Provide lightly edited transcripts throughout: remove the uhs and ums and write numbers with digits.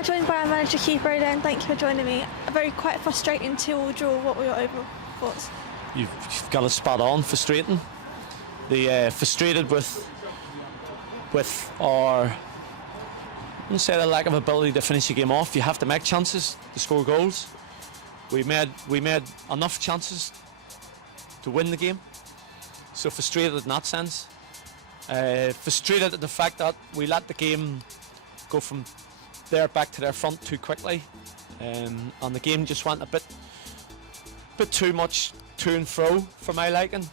Now joined by our manager Keith Rowland. Thank you for joining me. A very quite frustrating 2-2 draw. What were your overall thoughts? You've got it spot on. Frustrating. Frustrated with our, I wouldn't say the lack of ability to finish the game off. You have to make chances to score goals. We made enough chances to win the game. So frustrated in that sense. Frustrated at the fact that we let the game go from there back to their front too quickly, and the game just went a bit too much to and fro for my liking.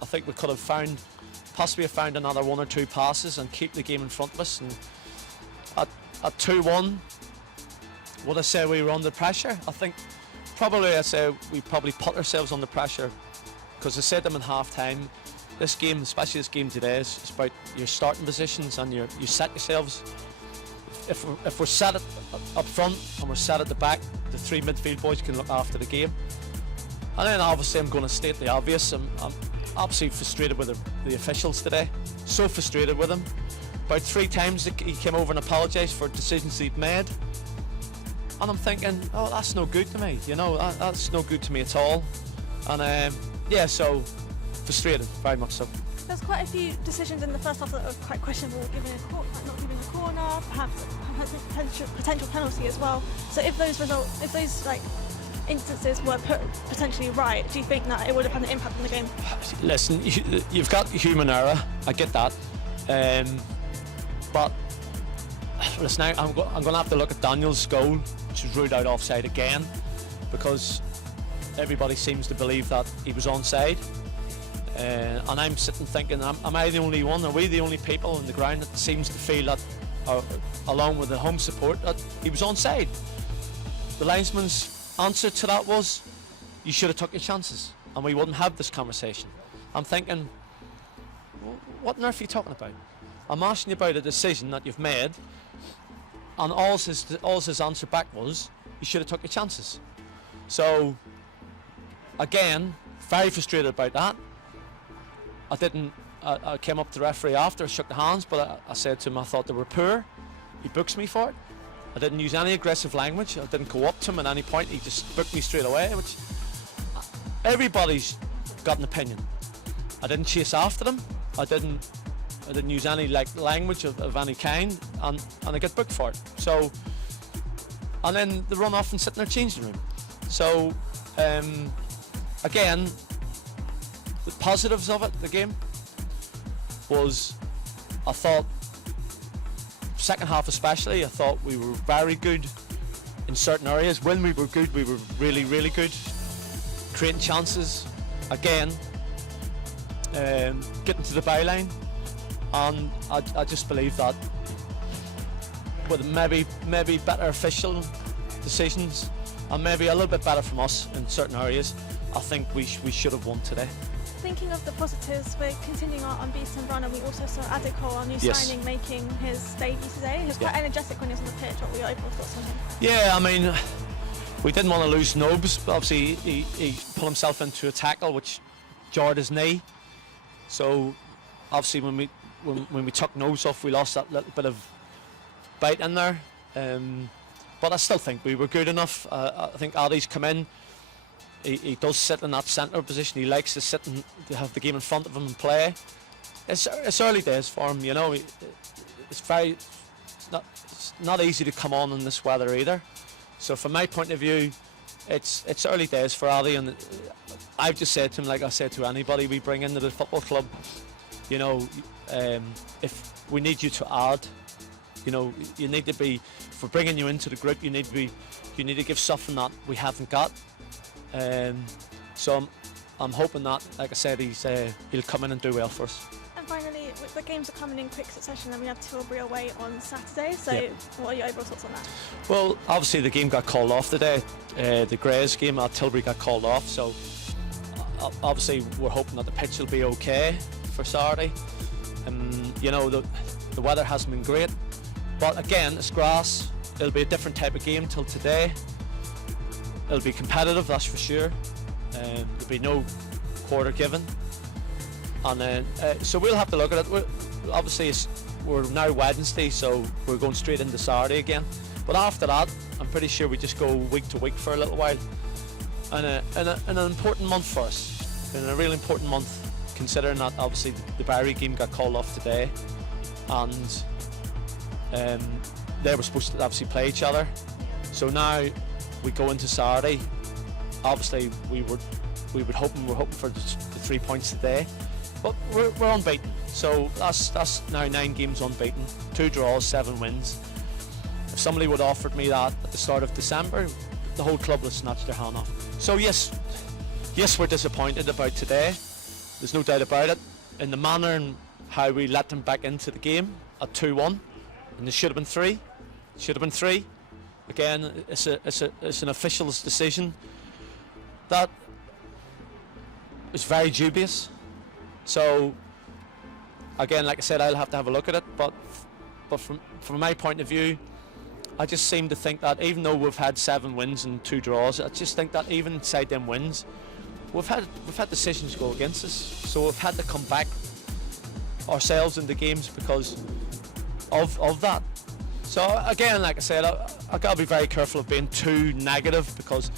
I think we could have possibly found another 1 or 2 passes and keep the game in front of us. And at 2-1, would I say we were under pressure? I think I'd say we probably put ourselves under pressure, because I said to them in half time, this game, especially this game today, is about your starting positions, and you set yourselves. If we're set up front and we're set at the back, the 3 midfield boys can look after the game. And then obviously I'm going to state the obvious. I'm absolutely frustrated with the officials today. So frustrated with them. About 3 times he came over and apologised for decisions he'd made. And I'm thinking, oh, that's no good to me. You know, that's no good to me at all. And yeah, so frustrated, very much so. There's quite a few decisions in the first half that were quite questionable, not giving a corner, perhaps potential penalty as well. So if those instances were put potentially right, do you think that it would have had an impact on the game? Listen, you've got human error. I get that, but listen, I'm going to have to look at Daniel's goal, which was ruled out offside again, because everybody seems to believe that he was onside. And I'm sitting thinking, am I the only one? Are we the only people on the ground that seems to feel that, along with the home support, that he was onside? The linesman's answer to that was, you should have took your chances, and we wouldn't have this conversation. I'm thinking, what on earth are you talking about? I'm asking you about a decision that you've made, and all his answer back was, you should have took your chances. So, again, very frustrated about that. I came up to the referee after, shook the hands, but I said to him I thought they were poor. He books me for it. I didn't use any aggressive language. I didn't go up to him at any point. He just booked me straight away, which everybody's got an opinion. I didn't chase after them. I didn't use any language of any kind, and I get booked for it. So, and then they run off and sit in their changing room. So, again, the positives of it, the game, was, I thought, second half especially, I thought we were very good in certain areas. When we were good, we were really, really good. Creating chances, again, getting to the byline. And I just believe that with maybe better official decisions, and maybe a little bit better from us in certain areas, I think we should have won today. Thinking of the positives, we're continuing our unbeaten run, and we also saw Adeko, our new signing, making his debut today. He was quite energetic when he was on the pitch. What were your overall thoughts on him? Yeah, I mean, we didn't want to lose Nobes, but obviously he put himself into a tackle which jarred his knee. So obviously when we took Nobes off, we lost that little bit of bite in there. But I still think we were good enough. I think Addy's come in. He does sit in that centre position. He likes to sit and to have the game in front of him and play. It's early days for him, you know. It's not easy to come on in this weather either. So from my point of view, it's early days for Addy, and I've just said to him, like I said to anybody we bring into the football club, you know, if we need you to add, you know, you need to be, if we're bringing you into the group, you need to give something that we haven't got. So I'm hoping that, like I said, he'll come in and do well for us. And finally, the games are coming in quick succession, and we have Tilbury away on Saturday. So what are your overall thoughts on that? Well, obviously the game got called off today. The Greys game at Tilbury got called off, so obviously we're hoping that the pitch will be okay for Saturday. You know, the weather hasn't been great, but again, it's grass. It'll be a different type of game till today. It'll be competitive, that's for sure. There'll be no quarter given, and then so we'll have to look at it. Obviously, we're now Wednesday, so we're going straight into Saturday again. But after that, I'm pretty sure we just go week to week for a little while. And an important month for us, and a really important month, considering that obviously the Barry game got called off today, and they were supposed to obviously play each other. So now we go into Saturday. Obviously we're hoping for the 3 points today, but we're unbeaten. So that's now 9 games unbeaten, 2 draws, 7 wins. If somebody would have offered me that at the start of December, the whole club would have snatched their hand off. So yes, we're disappointed about today. There's no doubt about it. In the manner and how we let them back into the game at 2-1, and there should have been 3. Should have been 3. Again, it's an official's decision that is very dubious. So again, like I said, I'll have to have a look at it. But from my point of view, I just seem to think that even though we've had 7 wins and 2 draws, I just think that even inside them wins, we've had decisions go against us. So we've had to come back ourselves into games because of that. So again, like I said, I got to be very careful of being too negative, because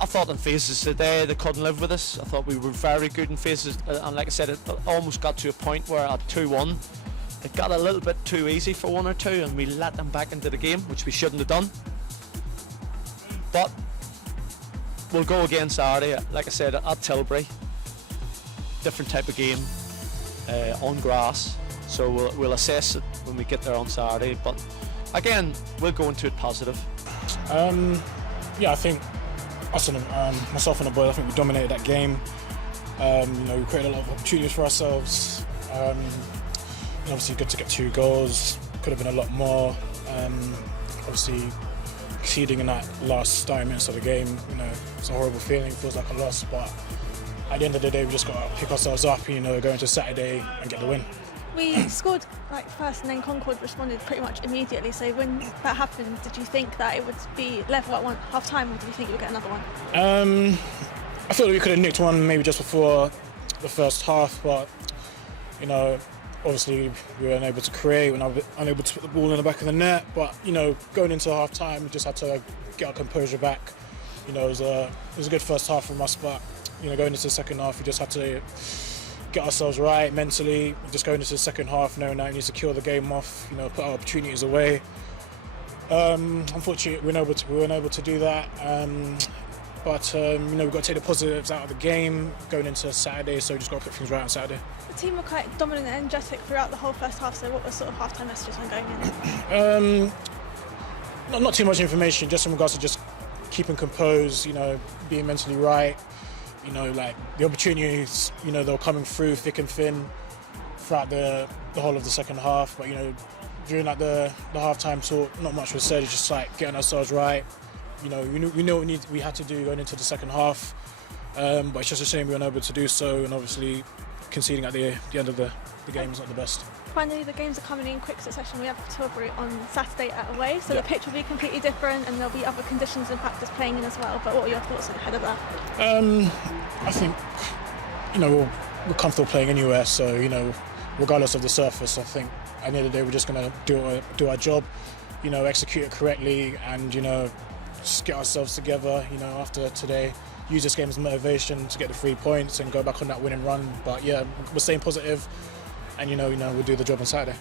I thought in phases today they couldn't live with us. I thought we were very good in phases, and like I said, it almost got to a point where at 2-1 it got a little bit too easy for 1 or 2, and we let them back into the game, which we shouldn't have done. But we'll go again Saturday, like I said, at Tilbury. Different type of game, on grass. So we'll assess it when we get there on Saturday. But again, we'll go into it positive. Yeah, I think us and myself and the boys, I think we dominated that game. We created a lot of opportunities for ourselves. Obviously good to get 2 goals, could have been a lot more. Obviously exceeding in that last 9 minutes of the game, it's a horrible feeling, feels like a loss, but at the end of the day we just got to pick ourselves up, go into Saturday and get the win. We scored first, and then Concord responded pretty much immediately. So when that happened, did you think that it would be level at half time, or did you think you would get another one? I thought we could have nicked one maybe just before the first half, but obviously we were unable to create, we were unable to put the ball in the back of the net. But going into half time, we just had to get our composure back. It was a good first half from us, but going into the second half, we just had to get ourselves right mentally. Just going into the second half, knowing that we need to kill the game off, put our opportunities away. Unfortunately, we weren't able to do that. But we've got to take the positives out of the game going into Saturday, so we just got to put things right on Saturday. The team were quite dominant and energetic throughout the whole first half, so what was sort of half-time messages when going in? Not too much information, just in regards to just keeping composed, being mentally right. The opportunities, they were coming through thick and thin throughout the whole of the second half. But, during the half-time talk, not much was said. It's just getting ourselves right. We know what we had to do going into the second half. But it's just a shame we weren't able to do so, and obviously conceding at the end of the game is not the best. Finally, the games are coming in quick succession. We have Tilbury on Saturday at away, so the pitch will be completely different, and there'll be other conditions and factors playing in as well. But what are your thoughts ahead of that? I think we're comfortable playing anywhere, so regardless of the surface, I think at the end of the day we're just going to do our job, execute it correctly, and just get ourselves together. After today, use this game as motivation to get the 3 points and go back on that winning run. But yeah, we're staying positive, and we'll do the job on Saturday.